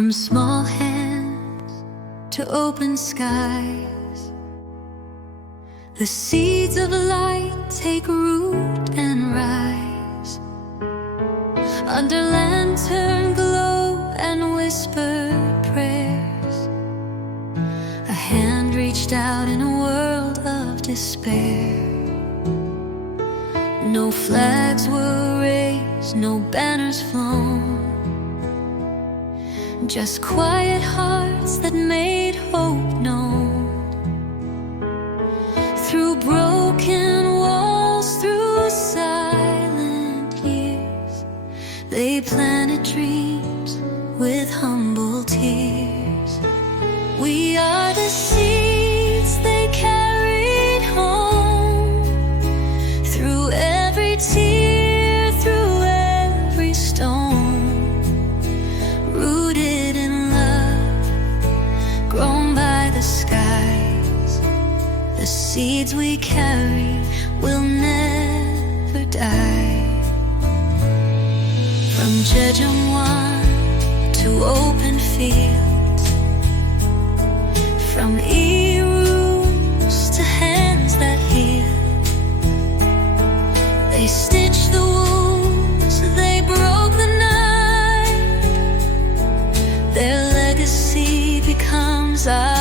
From small hands to open skies, the seeds of light take root and rise. Under lantern glow and whispered prayers, a hand reached out in a world of despair. No flags were raised, no banners flown, just quiet hearts that made hope known. Through broken walls, through silent years, they planted dreams with humble tears. We are the seeds they carried home, through every tear, through every stone, rooted in love, grown by the skies. The seeds we carry will never die. From Jejongwan to open fields, from e-rooms to hands that heal, they stitched the wounds, they broke the night. Their legacy becomes our